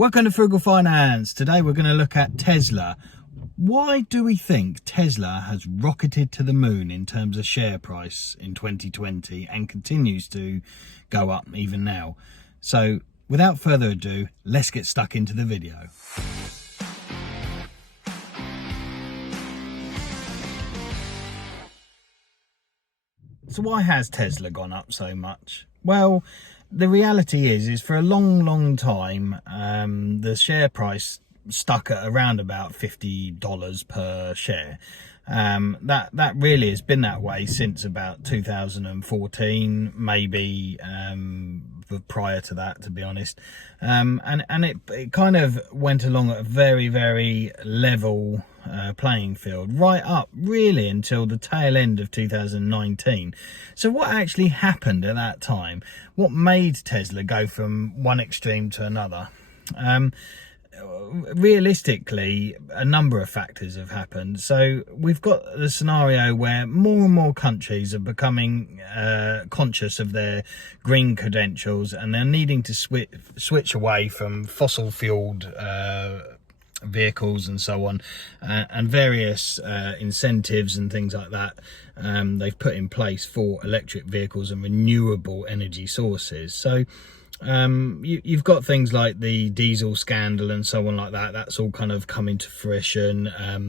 Welcome to Frugal Finance. Today we're going to look at Tesla. Why do we think Tesla has rocketed to the moon in terms of share price in 2020 and continues to go up even now? So without further ado, let's get stuck into the video. So why has Tesla gone up so much? Well, the reality is for a long time, the share price stuck at around about $50 per share. That really has been that way since about 2014, maybe prior to that, to be honest. And it kind of went along at a very level playing field right up really until the tail end of 2019. So what actually happened at that time? What made Tesla go from one extreme to another? Realistically, a number of factors have happened. So we've got the scenario where more and more countries are becoming conscious of their green credentials, and they're needing to switch away from fossil fueled vehicles and so on, and various incentives and things like that they've put in place for electric vehicles and renewable energy sources. So you've got things like the diesel scandal and so on like that. That's all kind of coming to fruition.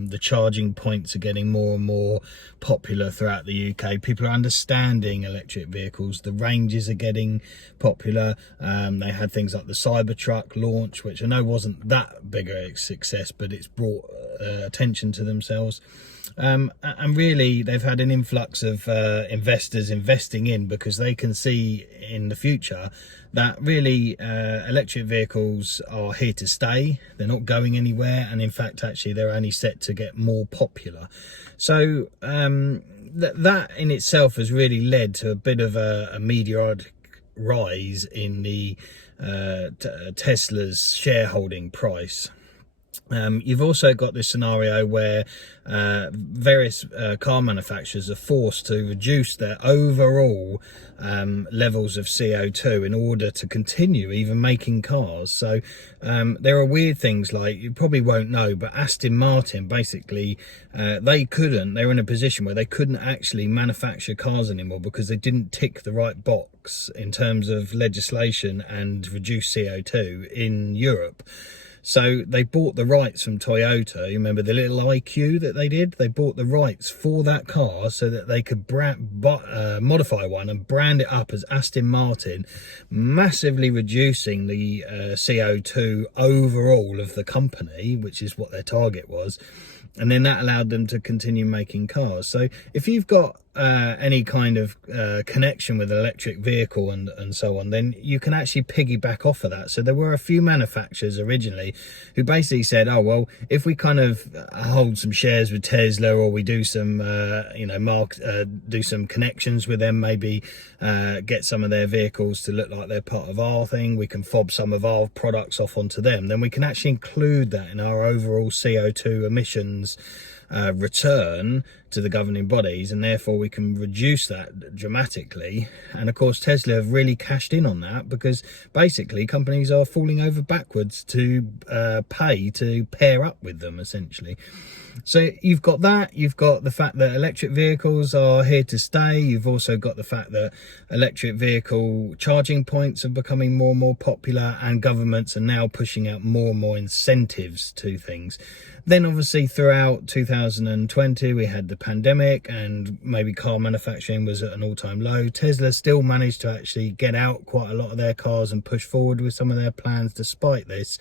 The charging points are getting more and more popular throughout the UK. People are understanding electric vehicles. The ranges are getting popular. They had things like the Cybertruck launch, which I know wasn't that big a success, but it's brought attention to themselves. And really they've had an influx of investors investing in, because they can see in the future that really electric vehicles are here to stay. They're not going anywhere, and in fact actually they're only set to get more popular. So that in itself has really led to a bit of a meteoric rise in the Tesla's shareholding price. You've also got this scenario where various car manufacturers are forced to reduce their overall levels of CO2 in order to continue even making cars. So there are weird things like, you probably won't know, but Aston Martin basically they were in a position where they couldn't actually manufacture cars anymore because they didn't tick the right box in terms of legislation and reduce CO2 in Europe. So they bought the rights from Toyota. You remember the little IQ that they did? They bought the rights for that car so that they could modify one and brand it up as Aston Martin, massively reducing the CO2 overall of the company, which is what their target was. And then that allowed them to continue making cars. So if you've got any kind of connection with an electric vehicle and so on, then you can actually piggyback off of that. So there were a few manufacturers originally who basically said, oh well, if we kind of hold some shares with Tesla, or we do some do some connections with them, maybe get some of their vehicles to look like they're part of our thing, we can fob some of our products off onto them, then we can actually include that in our overall CO2 emissions return to the governing bodies, and therefore we can reduce that dramatically. And of course Tesla have really cashed in on that, because basically companies are falling over backwards to pay to pair up with them, essentially. So you've got that, you've got the fact that electric vehicles are here to stay. You've also got the fact that electric vehicle charging points are becoming more and more popular, and governments are now pushing out more and more incentives to things. Then obviously throughout 2020 we had the pandemic, and maybe car manufacturing was at an all-time low. Tesla still managed to actually get out quite a lot of their cars and push forward with some of their plans despite this.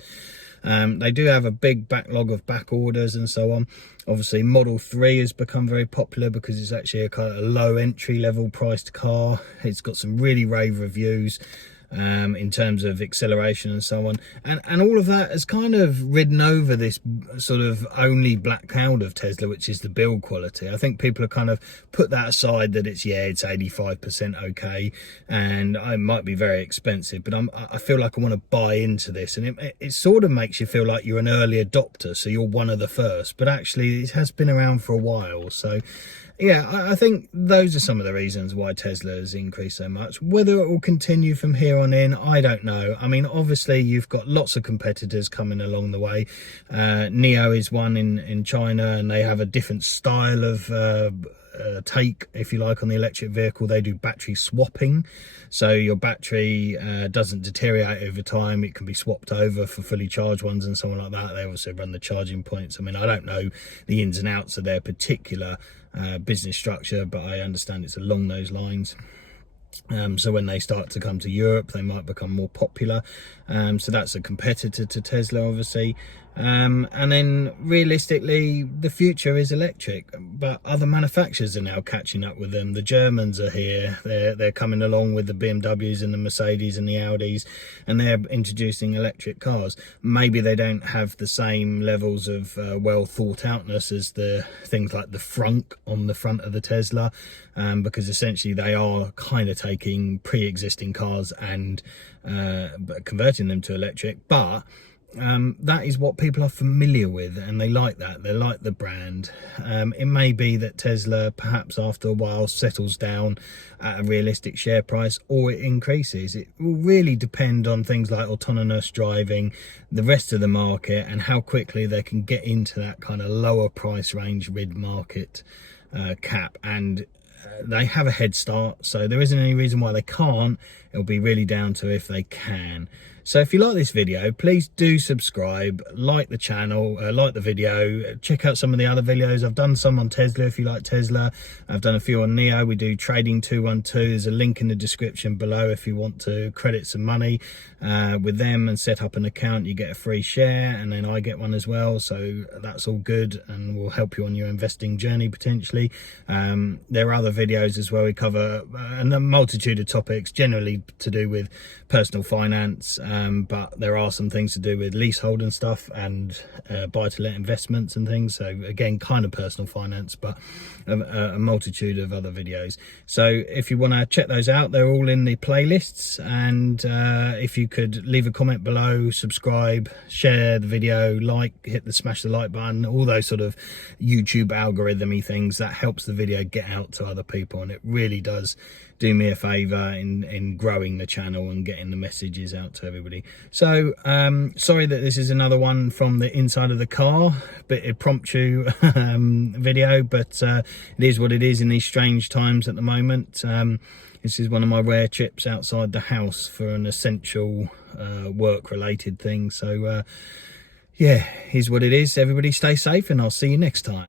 They do have a big backlog of back orders and so on. Obviously Model 3 has become very popular because it's actually a kind of low entry level priced car. It's got some really rave reviews in terms of acceleration and so on, and all of that has kind of ridden over this sort of only black cloud of Tesla, which is the build quality. I think people have kind of put that aside, that it's 85% okay, and it might be very expensive, but I feel like I want to buy into this, and it sort of makes you feel like you're an early adopter, so you're one of the first, but actually it has been around for a while. So yeah, I think those are some of the reasons why Tesla has increased so much. Whether it will continue from here on in, I don't know. I mean, obviously you've got lots of competitors coming along the way. NIO is one in China, and they have a different style of take, if you like, on the electric vehicle. They do battery swapping, so your battery doesn't deteriorate over time. It can be swapped over for fully charged ones and so on like that. They also run the charging points. I mean, I don't know the ins and outs of their particular business structure, but I understand it's along those lines. So when they start to come to Europe, they might become more popular. So that's a competitor to Tesla, obviously. And then realistically, the future is electric, but other manufacturers are now catching up with them. The Germans are here. They're coming along with the BMWs and the Mercedes and the Audis, and they're introducing electric cars. Maybe they don't have the same levels of well thought outness as the things like the frunk on the front of the Tesla, because essentially they are kind of taking pre-existing cars and converting them to electric. But that is what people are familiar with, and they like that. They like the brand. It may be that Tesla perhaps after a while settles down at a realistic share price, or it increases. It will really depend on things like autonomous driving, the rest of the market, and how quickly they can get into that kind of lower price range mid-market cap. And they have a head start, so there isn't any reason why they can't. It'll be really down to if they can. So if you like this video, please do subscribe, like the channel, like the video, check out some of the other videos. I've done some on Tesla if you like Tesla. I've done a few on NIO. We do Trading 212. There's a link in the description below if you want to credit some money with them and set up an account. You get a free share, and then I get one as well. So that's all good and will help you on your investing journey potentially. There are other videos as well. We cover a multitude of topics, generally to do with personal finance, but there are some things to do with leasehold and stuff, and buy-to-let investments and things. So again, kind of personal finance, but a multitude of other videos. So if you want to check those out, they're all in the playlists. And if you could leave a comment below, subscribe, share the video, smash the like button, all those sort of YouTube algorithm-y things, that helps the video get out to other people, and it really does do me a favor in growing the channel and getting the messages out to everybody. So sorry that this is another one from the inside of the car, bit impromptu video, but it is what it is in these strange times at the moment. This is one of my rare trips outside the house for an essential work related thing. So yeah, here's what it is. Everybody stay safe, and I'll see you next time.